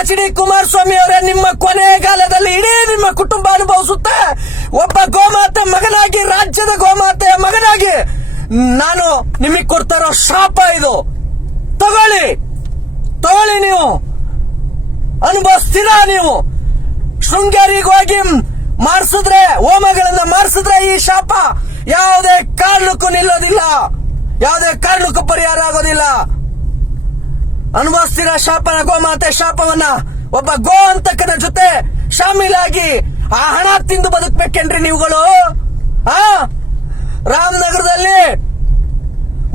H D Kumaraswamy ಅವರೇ, ನಿಮ್ಮ ಕೊನೆಗಾಲದಲ್ಲಿ ಇಡೀ ನಿಮ್ಮ ಕುಟುಂಬ ಅನುಭವಿಸುತ್ತೆ. ಒಬ್ಬ ಗೋಮಾತೆ ಮಗನಾಗಿ, ರಾಜ್ಯದ ಗೋಮಾತೆಯ ಮಗನಾಗಿ ನಾನು ನಿಮಗೆ ಕೊಡ್ತಾರೋ ಶಾಪ ಇದು. ತಗೊಳ್ಳಿ. ತಗೊಳ್ಳಿ ನೀವು. ಅನುಭವಿಸ್ತೀರಾ ನೀವು. ಶೃಂಗೇರಿಗೆ ಹೋಗಿ ಮಾಡಿಸಿದ್ರೆ ಹೋಮಗಳನ್ನ ಮಾರಿಸಿದ್ರೆ ಈ ಶಾಪ ಯಾವುದೇ ಕಾರಣಕ್ಕೂ ನಿಲ್ಲೋದಿಲ್ಲ. ಯಾವುದೇ ಕಾರಣಕ್ಕೂ ಪರಿಹಾರ ಆಗೋದಿಲ್ಲ. ಅನುಭವಿಸ್ತೀರ ಶಾಪನ ಗೋಮಾತೆ ಶಾಪವನ್ನ? ಒಬ್ಬ ಗೋ ಅಂತಕ್ಕನ ಜೊತೆ ಶಾಮೀಲಾಗಿ ಆ ಹಣ ತಿಂದು ಬದುಕ್ಬೇಕೇನ್ರಿ ನೀವುಗಳು? ಆ? ರಾಮನಗರದಲ್ಲಿ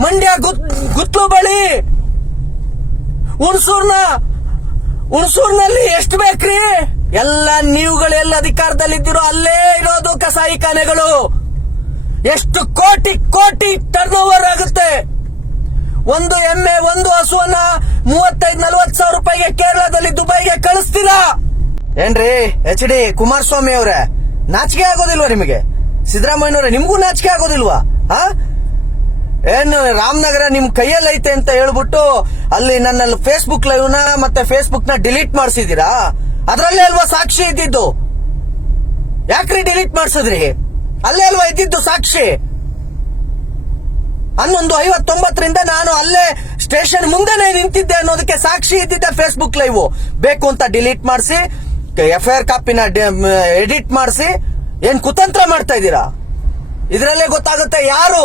ಮಂಡ್ಯ ಗುತ್- ಗುತ್ಲು ಬಳಿ ಹುಣಸೂರ್ನ, ಹುಣಸೂರ್ನಲ್ಲಿ ಎಷ್ಟು ಬೇಕ್ರಿ? ಎಲ್ಲ ನೀವುಗಳೆಲ್ಲ ಅಧಿಕಾರದಲ್ಲಿದ್ದೀರೋ ಅಲ್ಲೇ ಇರೋದು ಕಸಾಯಿಖಾನೆಗಳು ಎಷ್ಟು ಕೋಟಿ ಕೋಟಿ ಟರ್ನ್ ಓವರ್ ಆಗುತ್ತೆ. ಒಂದು ಎಮ್ಮೆ, ಒಂದು ಹಸುವನ್ನ ಮೂವತ್ತೈದು ನಲ್ವತ್ ಸಾವಿರ ರೂಪಾಯಿಗೆ ಕೇರಳದಲ್ಲಿ ದುಬೈಗೆ ಕಳಿಸ್ತೀರಾ? ಏನ್ರಿ, ಎಚ್ ಡಿ ಕುಮಾರಸ್ವಾಮಿ ಅವರೇ, ನಾಚಿಕೆ ಆಗೋದಿಲ್ವಾ ನಿಮಗೆ? ಸಿದ್ದರಾಮಯ್ಯನವ್ರೆ, ನಿಮ್ಗೂ ನಾಚಿಕೆ ಆಗೋದಿಲ್ವಾ? ಆ? ಏನು ರಾಮನಗರ ನಿಮ್ ಕೈಯಲ್ಲಿ ಐತೆ ಅಂತ ಹೇಳ್ಬಿಟ್ಟು ಅಲ್ಲಿ ನನ್ನ ಫೇಸ್ಬುಕ್ ಲೈವ್ನ ಮತ್ತೆ ಫೇಸ್ಬುಕ್ನ ಡಿಲೀಟ್ ಮಾಡಿಸಿದೀರಾ ಅದ್ರಲ್ಲೇ ಅಲ್ವಾ ಸಾಕ್ಷಿ ಇದ್ದಿದ್ದು? ಯಾಕ್ರಿ ಡಿಲೀಟ್ ಮಾಡಿಸಿದ್ರಿ? ಅಲ್ಲೇ ಅಲ್ವಾ ಇದ್ದಿದ್ದು ಸಾಕ್ಷಿ? ಹನ್ನೊಂದು ಐವತ್ತೊಂಬತ್ತರಿಂದ ನಾನು ಅಲ್ಲೇ ಸ್ಟೇಷನ್ ಮುಂದೆನೆ ನಿಂತಿದ್ದೆ ಅನ್ನೋದಕ್ಕೆ ಸಾಕ್ಷಿ ಇದ್ದಿದ್ದೆ ಫೇಸ್ಬುಕ್ ಲೈವ್ ಬೇಕು ಅಂತ ಡಿಲೀಟ್ ಮಾಡಿಸಿ ಎಫ್ ಐ ಆರ್ ಕಾಪಿನ ಎಡಿಟ್ ಮಾಡಿಸಿ, ಏನ್ ಕುತಂತ್ರ ಮಾಡ್ತಾ ಇದ್ದೀರಾ? ಇದರಲ್ಲೇ ಗೊತ್ತಾಗುತ್ತೆ ಯಾರು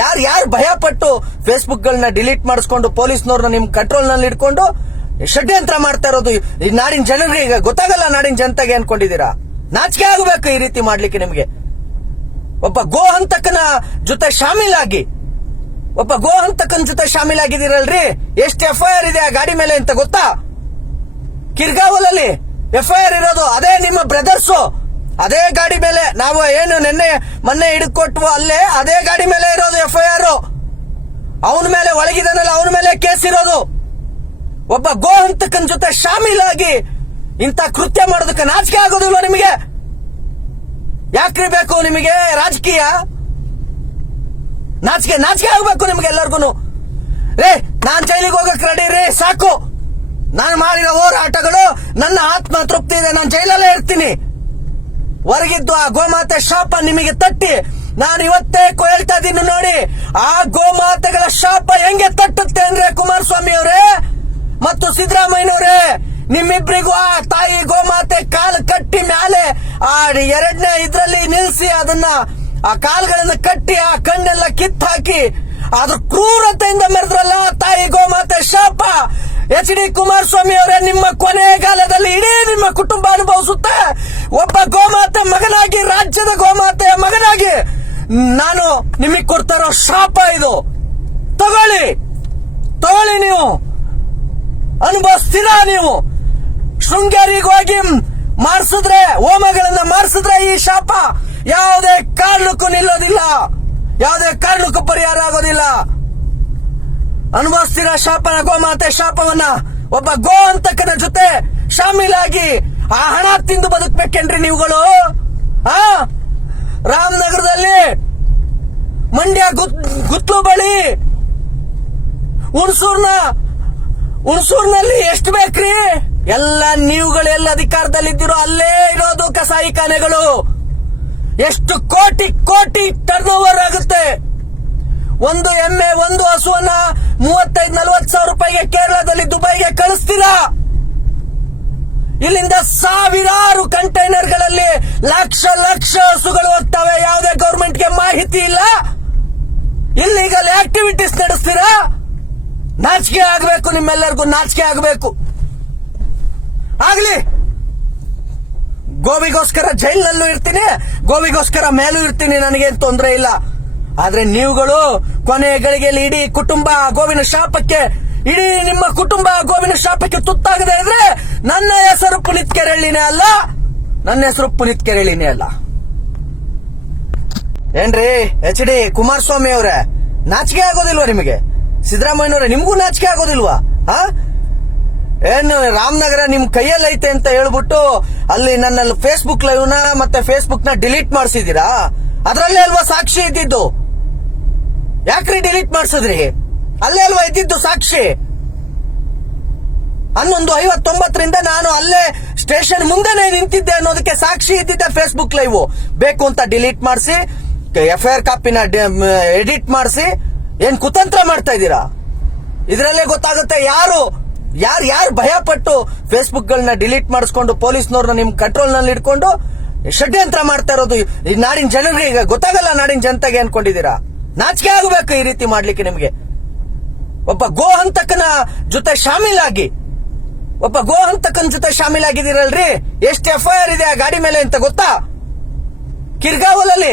ಯಾರು ಯಾರು ಭಯಪಟ್ಟು ಫೇಸ್ಬುಕ್ ಗಳನ್ನ ಡಿಲೀಟ್ ಮಾಡಿಸ್ಕೊಂಡು ಪೊಲೀಸ್ನವ್ರನ್ನ ನಿಮ್ ಕಂಟ್ರೋಲ್ನಲ್ಲಿ ಇಟ್ಕೊಂಡು ಷಡ್ಯಂತ್ರ ಮಾಡ್ತಾ ಇರೋದು ಈ ನಾಡಿನ ಜನರಿಗೆ ಈಗ ಗೊತ್ತಾಗಲ್ಲ ನಾಡಿನ ಜನತೆಗೆ ಅನ್ಕೊಂಡಿದ್ದೀರಾ? ನಾಚಿಕೆ ಆಗಬೇಕು ಈ ರೀತಿ ಮಾಡ್ಲಿಕ್ಕೆ ನಿಮ್ಗೆ. ಒಬ್ಬ ಗೋ ಹಂತಕನ ಜೊತೆ ಶಾಮೀಲಾಗಿ ಒಬ್ಬ ಗೋ ಹಂತಕನ ಜೊತೆ ಶಾಮೀಲಾಗಿದ್ದೀರಲ್ರಿ? ಎಷ್ಟು ಎಫ್ ಐ ಆರ್ ಇದೆ ಆ ಗಾಡಿ ಮೇಲೆ ಅಂತ ಗೊತ್ತಾ? ಕಿರ್ಗಾವಲಲ್ಲಿ ಎಫ್ ಐ ಆರ್ ಇರೋದು ಅದೇ ನಿಮ್ಮ ಬ್ರದರ್ಸು. ಅದೇ ಗಾಡಿ ಮೇಲೆ ನಾವು ಏನು ನಿನ್ನೆ ಮೊನ್ನೆ ಹಿಡ್ಕೊಟ್ವು ಅಲ್ಲೇ ಅದೇ ಗಾಡಿ ಮೇಲೆ ಇರೋದು ಎಫ್ ಐ ಆರ್ ಅವನ ಮೇಲೆ ಒಳಗಿದಾನಲ್ಲ ಅವನ ಮೇಲೆ ಕೇಸ್ ಇರೋದು. ಒಬ್ಬ ಗೋ ಹಂತಕನ ಜೊತೆ ಶಾಮೀಲಾಗಿ ಇಂಥ ಕೃತ್ಯ ಮಾಡೋದಕ್ಕೆ ನಾಚಿಕೆ ಆಗೋದಿಲ್ಲ ನಿಮಗೆ? ಯಾಕ್ರಿ ಬೇಕು ನಿಮಗೆ ರಾಜಕೀಯ? ನಾಚಿಕೆ ನಾಚಿಕೆ ಆಗ್ಬೇಕು ನಿಮ್ಗೆ ಎಲ್ಲರಿಗೂ ರೇ ನಾನ್ ಜೈಲಿಗೆ ಹೋಗಕ್ ರೆಡಿ ರೀ ಸಾಕು. ನಾನು ಮಾಡಿರೋ ಹೋರಾಟಗಳು ನನ್ನ ಆತ್ಮ ತೃಪ್ತಿ ಇದೆ, ನಾನು ಜೈಲಲ್ಲೇ ಇರ್ತೀನಿ. ಹೊರಗಿದ್ದು ಆ ಗೋಮಾತೆ ಶಾಪ ನಿಮಗೆ ತಟ್ಟಿ. ನಾನು ಇವತ್ತೇ ಹೇಳ್ತಾ ಇದ್ದೀನಿ ನೋಡಿ, ಆ ಗೋಮಾತೆಗಳ ಶಾಪ ಹೆಂಗೆ ತಟ್ಟುತ್ತೆ ಅಂದ್ರೆ ಕುಮಾರಸ್ವಾಮಿ ಅವರೇ ಮತ್ತು ಸಿದ್ದರಾಮಯ್ಯನವರೇ, ನಿಮ್ಮಿಬ್ರಿಗೂ ಆ ತಾಯಿ ಗೋಮಾತೆ ಕಾಲು ಕಟ್ಟಿ ಮ್ಯಾಲೆ ಆ ಎರಡನೇ ಇದರಲ್ಲಿ ನಿಲ್ಸಿ ಅದನ್ನ ಆ ಕಾಲುಗಳನ್ನ ಕಟ್ಟಿ, ಆ ಕಣ್ಣೆಲ್ಲ ಕಿತ್ತು ಹಾಕಿ ಅದ್ರ ಕ್ರೂರತೆಯಿಂದ ಮೆರೆದ್ರಲ್ಲ ತಾಯಿ ಗೋಮಾತೆ ಶಾಪ. ಎಚ್ ಡಿ ಕುಮಾರಸ್ವಾಮಿ ಅವರೇ ನಿಮ್ಮ ಕೊನೆಗಾಲದಲ್ಲಿ ಇಡೀ ನಿಮ್ಮ ಕುಟುಂಬ ಅನುಭವಿಸುತ್ತೆ. ಒಬ್ಬ ಗೋಮಾತೆ ಮಗನಾಗಿ, ರಾಜ್ಯದ ಗೋಮಾತೆಯ ಮಗನಾಗಿ ನಾನು ನಿಮಗೆ ಕೊಡ್ತಾರೋ ಶಾಪ ಇದು. ತಗೊಳ್ಳಿ. ತಗೊಳ್ಳಿ ನೀವು. ಅನುಭವಿಸ್ತೀರಾ ನೀವು. ಶೃಂಗೇರಿಗೆ ಹೋಗಿ ಮಾಡಿಸಿದ್ರೆ ಹೋಮಗಳನ್ನ ಈ ಶಾಪ. ಯಾವುದೇ ಕಾರಣಕ್ಕೂ ನಿಲ್ಲೋದಿಲ್ಲ. ಯಾವುದೇ ಕಾರಣಕ್ಕೂ ಪರಿಹಾರ ಆಗೋದಿಲ್ಲ. ಅನುಭವಿಸ್ತೀರ ಶಾಪನ ಗೋಮಾತೆ ಶಾಪವನ್ನ. ಒಬ್ಬ ಗೋ ಅಂತಕನ ಜೊತೆ ಶಾಮೀಲಾಗಿ ಆ ಹಣ ತಿಂದು ಬದುಕ್ಬೇಕೇನ್ರಿ ನೀವುಗಳು? ಆ? ರಾಮನಗರದಲ್ಲಿ ಮಂಡ್ಯ ಗುತ್ತು ಬಳಿ ಹುಣಸೂರ್ನ, ಹುಣಸೂರ್ನಲ್ಲಿ ಎಷ್ಟು ಬೇಕ್ರಿ? ಎಲ್ಲ ನೀವುಗಳೆಲ್ಲ ಅಧಿಕಾರದಲ್ಲಿದ್ದೀರೋ ಅಲ್ಲೇ ಇರೋದು ಕಸಾಯಿಖಾನೆಗಳು ಎಷ್ಟು ಕೋಟಿ ಕೋಟಿ ಟರ್ನ್ ಓವರ್ ಆಗುತ್ತೆ? ಒಂದು ಎಮ್ಮೆ, ಒಂದು ಹಸುವನ್ನ ಮೂವತ್ತೈದು, ನಲವತ್ತು ಸಾವಿರ ರೂಪಾಯಿಗೆ ಕೇರಳದಲ್ಲಿ ದುಬೈಗೆ ಕಳಿಸ್ತೀರಾ? ಇಲ್ಲಿಂದ ಸಾವಿರಾರು ಕಂಟೈನರ್ಗಳಲ್ಲಿ ಲಕ್ಷ ಲಕ್ಷ ಹಸುಗಳು ಹೋಗ್ತವೆ. ಯಾವುದೇ ಗೌರ್ಮೆಂಟ್ಗೆ ಮಾಹಿತಿ ಇಲ್ಲ. ಇಲ್ಲಿಗಲ್ ಆಕ್ಟಿವಿಟೀಸ್ ನಡೆಸ್ತೀರಾ? ನಾಚಿಕೆ ಆಗಬೇಕು, ನಿಮ್ಮೆಲ್ಲರಿಗೂ ನಾಚಿಕೆ ಆಗಬೇಕು. ಆಗ್ಲಿ. ಗೋವಿಗೋಸ್ಕರ ಜೈಲಿನಲ್ಲೂ ಇರ್ತೀನಿ, ಗೋವಿಗೋಸ್ಕರ ಮೇಲೂ ಇರ್ತೀನಿ ನನಗೇನು ತೊಂದರೆ ಇಲ್ಲ. ಆದ್ರೆ ನೀವುಗಳು ಕೊನೆ ಗಳಿಗೆಯಲ್ಲಿ ಇಡೀ ಕುಟುಂಬ ಗೋವಿನ ಶಾಪಕ್ಕೆ, ಇಡೀ ನಿಮ್ಮ ಕುಟುಂಬ ಗೋವಿನ ಶಾಪಕ್ಕೆ ತುತ್ತಾಗದೆ ಇದ್ರೆ ನನ್ನ ಹೆಸರು ಪುನೀತ್ ಕೆರಳಿನೇ ಅಲ್ಲ, ನನ್ನ ಹೆಸರು ಪುನೀತ್ ಕೆರಳಿನೇ ಅಲ್ಲ. ಏನ್ರಿ, ಎಚ್ ಡಿ ಕುಮಾರಸ್ವಾಮಿ ಅವರೇ, ನಾಚಿಕೆ ಆಗೋದಿಲ್ವಾ ನಿಮಗೆ? ಸಿದ್ದರಾಮಯ್ಯನವ್ರೆ, ನಿಮಗೂ ನಾಚಿಕೆ ಆಗೋದಿಲ್ವಾ ಏನು, ರಾಮನಗರ ನಿಮ್ ಕೈಯಲ್ಲೈತೆ ಅಂತ ಹೇಳ್ಬಿಟ್ಟು ಅಲ್ಲಿ ನನ್ನ ಫೇಸ್ಬುಕ್ ಲೈವ್ನ ಮತ್ತೆ ಫೇಸ್ಬುಕ್ನ ಡಿಲೀಟ್ ಮಾಡಿಸಿದೀರಾ ಅದ್ರಲ್ಲೇ ಅಲ್ವಾ ಸಾಕ್ಷಿ ಇದ್ದಿದ್ದು? ಯಾಕ್ರಿ ಡಿಲೀಟ್ ಮಾಡಿಸಿದ್ರಿ? ಅಲ್ಲೇ ಅಲ್ವಾ ಇದ್ದಿದ್ದು ಸಾಕ್ಷಿ? ಹನ್ನೊಂದು ಐವತ್ತೊಂಬತ್ತರಿಂದ ನಾನು ಅಲ್ಲೇ ಸ್ಟೇಷನ್ ಮುಂದೆನೆ ನಿಂತಿದ್ದೆ ಅನ್ನೋದಕ್ಕೆ ಸಾಕ್ಷಿ ಇದ್ದಿದ್ದೆ ಫೇಸ್ಬುಕ್ ಲೈವ್ ಬೇಕು ಅಂತ ಡಿಲೀಟ್ ಮಾಡಿಸಿ ಎಫ್ ಆರ್ ಕಾಪಿನ ಎಡಿಟ್ ಮಾಡಿಸಿ, ಏನ್ ಕುತಂತ್ರ ಮಾಡ್ತಾ ಇದ್ದೀರಾ? ಇದರಲ್ಲೇ ಗೊತ್ತಾಗುತ್ತೆ ಯಾರು ಯಾರು ಯಾರು ಭಯಪಟ್ಟು ಫೇಸ್ಬುಕ್ ಗಳನ್ನ ಡಿಲೀಟ್ ಮಾಡಿಸ್ಕೊಂಡು ಪೊಲೀಸ್ನವ್ರನ್ನ ನಿಮ್ ಕಂಟ್ರೋಲ್ನಲ್ಲಿ ಇಟ್ಕೊಂಡು ಷಡ್ಯಂತ್ರ ಮಾಡ್ತಾ ಇರೋದು ಈ ನಾಡಿನ ಜನರಿಗೆ ಈಗ ಗೊತ್ತಾಗಲ್ಲ ನಾಡಿನ ಜನತೆಗೆ ಅನ್ಕೊಂಡಿದ್ದೀರಾ? ನಾಚಿಕೆ ಆಗಬೇಕು ಈ ರೀತಿ ಮಾಡ್ಲಿಕ್ಕೆ ನಿಮಗೆ. ಒಬ್ಬ ಗೋ ಹಂತಕನ ಜೊತೆ ಶಾಮೀಲಾಗಿ. ಒಬ್ಬ ಗೋ ಹಂತಕನ ಜೊತೆ ಶಾಮೀಲಾಗಿದ್ದೀರಲ್ರಿ? ಎಷ್ಟು ಎಫ್ ಐ ಇದೆ ಆ ಗಾಡಿ ಮೇಲೆ ಅಂತ ಗೊತ್ತಾ? ಕಿರ್ಗಾವಲಲ್ಲಿ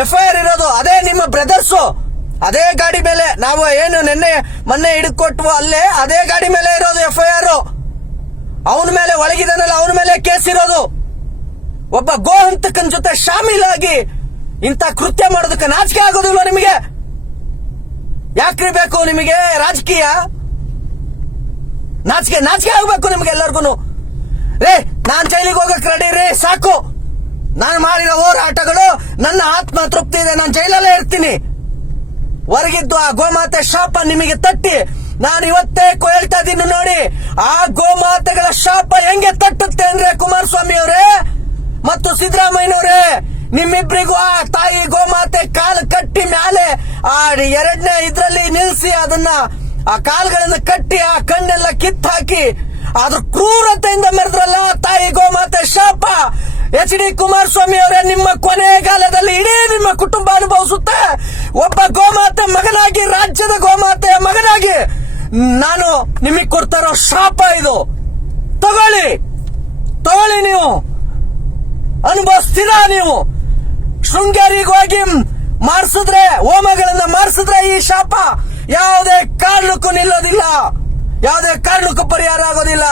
ಎಫ್ ಇರೋದು ಅದೇ ನಿಮ್ಮ ಬ್ರದರ್ಸು. ಅದೇ ಗಾಡಿ ಮೇಲೆ ನಾವು ಏನು ನಿನ್ನೆ ಮೊನ್ನೆ ಹಿಡಿಕೊಟ್ವು ಅಲ್ಲೇ ಅದೇ ಗಾಡಿ ಮೇಲೆ ಇರೋದು ಎಫ್ ಐ ಆರ್ ಅವನ ಮೇಲೆ ಒಳಗಿದಾನಲ್ಲ ಅವನ ಮೇಲೆ ಕೇಸ್ ಇರೋದು. ಒಬ್ಬ ಗೋ ಹಂತಕನ ಜೊತೆ ಶಾಮೀಲಾಗಿ ಇಂಥ ಕೃತ್ಯ ಮಾಡೋದಕ್ಕೆ ನಾಚಿಕೆ ಆಗೋದಿಲ್ವ ನಿಮಗೆ? ಯಾಕ್ರಿ ಬೇಕು ನಿಮಗೆ? ರಾಜಕೀಯ? ನಾಚಿಕೆ ನಾಚಿಕೆ ಆಗ್ಬೇಕು ನಿಮ್ಗೆ ಎಲ್ಲರಿಗೂ ರೇ, ನಾನ್ ಜೈಲಿಗೆ ಹೋಗಕ್ ರೆಡಿ ರೀ, ಸಾಕು. ನಾನು ಮಾಡಿರೋ ಹೋರಾಟಗಳು, ನನ್ನ ಆತ್ಮ ತೃಪ್ತಿ ಇದೆ, ನಾನು ಜೈಲಲ್ಲೇ ಇರ್ತೀನಿ. ಹೊರಗಿದ್ದು ಆ ಗೋಮಾತೆ ಶಾಪ ನಿಮಗೆ ತಟ್ಟಿ. ನಾನು ಇವತ್ತೇ ಹೇಳ್ತಾ ಇದ್ದೀನಿ ನೋಡಿ. ಆ ಗೋಮಾತೆಗಳ ಶಾಪ ಹೆಂಗೆ ತಟ್ಟುತ್ತೆ ಅಂದ್ರೆ ಕುಮಾರಸ್ವಾಮಿ ಅವರೇ ಮತ್ತು ಸಿದ್ದರಾಮಯ್ಯನವರೇ, ನಿಮ್ಮಿಬ್ರಿಗೂ ಆ ತಾಯಿ ಗೋಮಾತೆ ಕಾಲು ಕಟ್ಟಿ ಮೇಲೆ ಆ ಎರಡನೇ ಇದ್ರಲ್ಲಿ ನಿಲ್ಸಿ ಅದನ್ನ ಆ ಕಾಲ್ಗಳನ್ನ ಕಟ್ಟಿ ಆ ಕಣ್ಣೆಲ್ಲ ಕಿತ್ತಾಕಿ, ಅದ್ರ ಕ್ರೂರತೆಯಿಂದ ಮೆರೆದ್ರಲ್ಲ ತಾಯಿ ಗೋಮಾತೆ ಶಾಪ. ಎಚ್ ಡಿ ಕುಮಾರಸ್ವಾಮಿ ಅವರೇ ನಿಮ್ಮ ಕೊನೆಗಾಲದಲ್ಲಿ ಇಡೀ ನಿಮ್ಮ ಕುಟುಂಬ ಅನುಭವಿಸುತ್ತೆ. ಒಬ್ಬ ಗೋಮಾತೆ ಮಗನಾಗಿ, ರಾಜ್ಯದ ಗೋಮಾತೆಯ ಮಗನಾಗಿ ನಾನು ನಿಮಗೆ ಕೊಡ್ತಾ ಇರೋ ಶಾಪ ಇದು. ತಗೊಳ್ಳಿ. ತಗೊಳ್ಳಿ ನೀವು. ಅನುಭವಿಸ್ತೀರಾ ನೀವು. ಶೃಂಗೇರಿಗೆ ಹೋಗಿ ಮಾರಿಸಿದ್ರೆ, ಹೋಮಗಳನ್ನ ಮಾರಿಸಿದ್ರೆ ಈ ಶಾಪ ಯಾವುದೇ ಕಾರಣಕ್ಕೂ ನಿಲ್ಲೋದಿಲ್ಲ. ಯಾವುದೇ ಕಾರಣಕ್ಕೂ ಪರಿಹಾರ ಆಗೋದಿಲ್ಲ.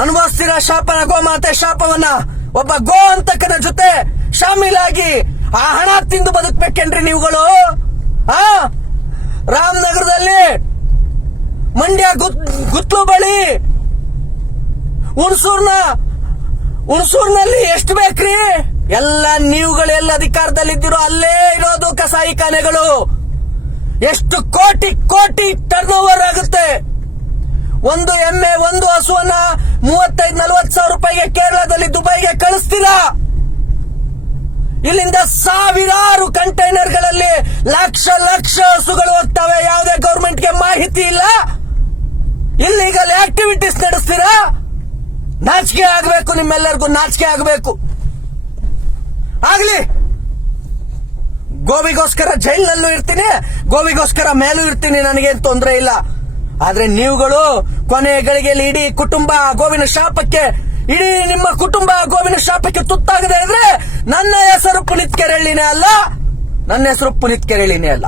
ಅನುಭವಿಸ್ತೀರಾ ಶಾಪನ ಗೋಮಾತೆ ಶಾಪವನ್ನ? ಒಬ್ಬ ಗೋ ಅಂತಕನ ಜೊತೆ ಶಾಮೀಲಾಗಿ ಆ ಹಣ ತಿಂದು ಬದುಕ್ಬೇಕೇನ್ರಿ ನೀವುಗಳು? ಆ? ರಾಮನಗರದಲ್ಲಿ ಮಂಡ್ಯ ಗುತ್ತು ಬಳಿ ಹುಣಸೂರ್ನ, ಹುಣಸೂರ್ನಲ್ಲಿ ಎಷ್ಟು ಬೇಕ್ರಿ? ಎಲ್ಲ ನೀವುಗಳು ಎಲ್ಲ ಅಧಿಕಾರದಲ್ಲಿದ್ದೀರೋ ಅಲ್ಲೇ ಇರೋದು ಕಸಾಯಿಖಾನೆಗಳು ಎಷ್ಟು ಕೋಟಿ ಕೋಟಿ ಟರ್ನ್ ಆಗುತ್ತೆ. ಒಂದು ಎಮ್ಮೆ, ಒಂದು ಹಸುವನ್ನ ಮೂವತ್ತೈದು, ನಲವತ್ತು ಸಾವಿರ ರೂಪಾಯಿಗೆ ಕೇರಳದಲ್ಲಿ ದುಬೈಗೆ ಕಳಿಸ್ತೀರಾ ಇಲ್ಲಿಂದ ಸಾವಿರಾರು ಕಂಟೈನರ್ಗಳಲ್ಲಿ ಲಕ್ಷ ಲಕ್ಷ ಹಸುಗಳು ಹೋಗ್ತವೆ. ಯಾವುದೇ ಗೌರ್ಮೆಂಟ್ಗೆ ಮಾಹಿತಿ ಇಲ್ಲ. ಇಲ್ಲಿಗಲ್ ಆಕ್ಟಿವಿಟೀಸ್ ನಡೆಸ್ತೀರಾ? ನಾಚಿಕೆ ಆಗಬೇಕು, ನಿಮ್ಮೆಲ್ಲರಿಗೂ ನಾಚಿಕೆ ಆಗಬೇಕು. ಆಗ್ಲಿ! ಗೋವಿಗೋಸ್ಕರ ಜೈಲ್ನಲ್ಲೂ ಇರ್ತೀನಿ, ಗೋವಿಗೋಸ್ಕರ ಮೇಲೂ ಇರ್ತೀನಿ, ನನಗೇನು ತೊಂದರೆ ಇಲ್ಲ. ಆದ್ರೆ ನೀವುಗಳು ಕೊನೆ ಗಳಿಗೆಯಲ್ಲಿ ಇಡೀ ಕುಟುಂಬ ಗೋವಿನ ಶಾಪಕ್ಕೆ, ಇಡೀ ನಿಮ್ಮ ಕುಟುಂಬ ಗೋವಿನ ಶಾಪಕ್ಕೆ ತುತ್ತಾಗದೆ ಇದ್ರೆ ನನ್ನ ಹೆಸರು ಪುನೀತ್ ಕೆರಳಿನೇ ಅಲ್ಲ, ನನ್ನ ಹೆಸರು ಪುನೀತ್ ಕೆರಳಿನೇ ಅಲ್ಲ.